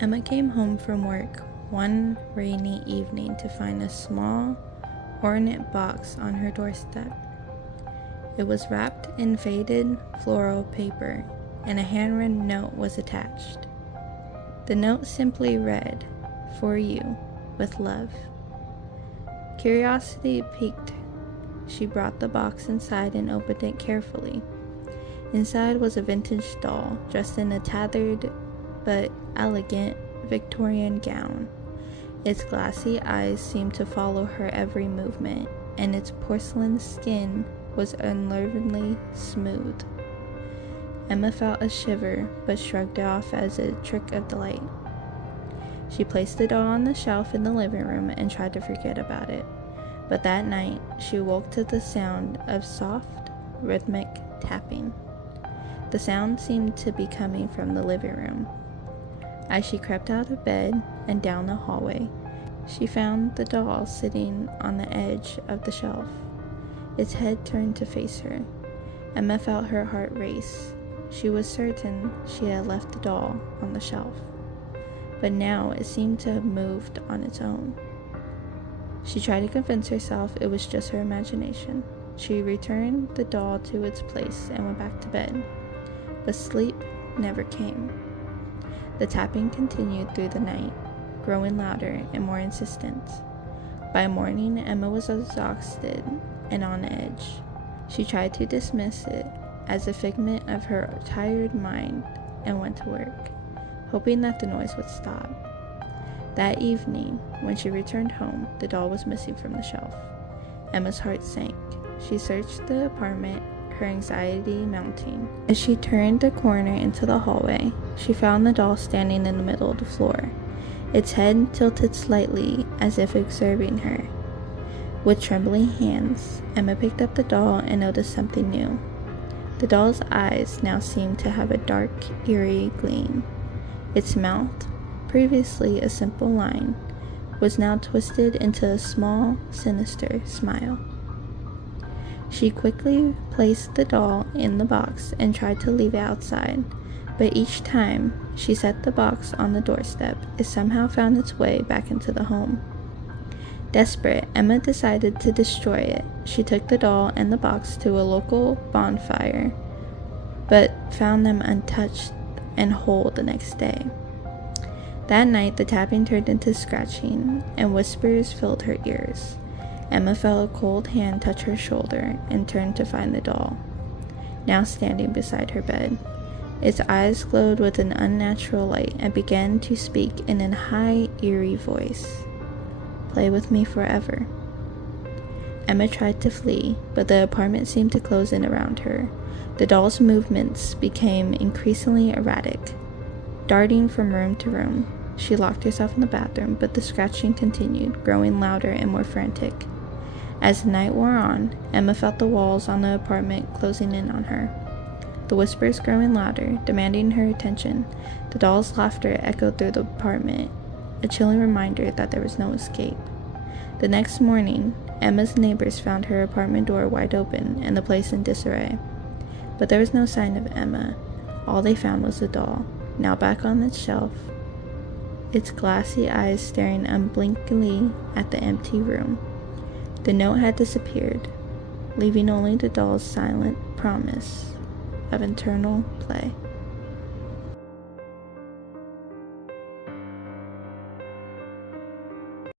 Emma came home from work one rainy evening to find a small, ornate box on her doorstep. It was wrapped in faded floral paper, and a handwritten note was attached. The note simply read, "For you, with love." Curiosity piqued. She brought the box inside and opened it carefully. Inside was a vintage doll, dressed in a tattered but elegant Victorian gown. Its glassy eyes seemed to follow her every movement, and its porcelain skin was unnervingly smooth. Emma felt a shiver, but shrugged it off as a trick of delight. She placed the doll on the shelf in the living room and tried to forget about it. But that night, she woke to the sound of soft, rhythmic tapping. The sound seemed to be coming from the living room. As she crept out of bed and down the hallway, she found the doll sitting on the edge of the shelf, its head turned to face her. Emma felt her heart race. She was certain she had left the doll on the shelf, but now it seemed to have moved on its own. She tried to convince herself it was just her imagination. She returned the doll to its place and went back to bed, but sleep never came. The tapping continued through the night, growing louder and more insistent. By morning, Emma was exhausted and on edge. She tried to dismiss it as a figment of her tired mind and went to work, hoping that the noise would stop. That evening, when she returned home, the doll was missing from the shelf. Emma's heart sank. She searched the apartment, her anxiety mounting. As she turned the corner into the hallway, she found the doll standing in the middle of the floor, its head tilted slightly as if observing her. With trembling hands, Emma picked up the doll and noticed something new. The doll's eyes now seemed to have a dark, eerie gleam. Its mouth, previously a simple line, was now twisted into a small, sinister smile. She quickly placed the doll in the box and tried to leave it outside, but each time she set the box on the doorstep, it somehow found its way back into the home. Desperate, Emma decided to destroy it. She took the doll and the box to a local bonfire, but found them untouched and whole the next day. That night, the tapping turned into scratching, and whispers filled her ears. Emma felt a cold hand touch her shoulder and turned to find the doll, now standing beside her bed. Its eyes glowed with an unnatural light and began to speak in a high, eerie voice. "Play with me forever." Emma tried to flee, but the apartment seemed to close in around her. The doll's movements became increasingly erratic, darting from room to room. She locked herself in the bathroom, but the scratching continued, growing louder and more frantic. As the night wore on, Emma felt the walls on the apartment closing in on her, the whispers growing louder, demanding her attention. The doll's laughter echoed through the apartment, a chilling reminder that there was no escape. The next morning, Emma's neighbors found her apartment door wide open and the place in disarray. But there was no sign of Emma. All they found was the doll, now back on its shelf, its glassy eyes staring unblinkingly at the empty room. The note had disappeared, leaving only the doll's silent promise of eternal play.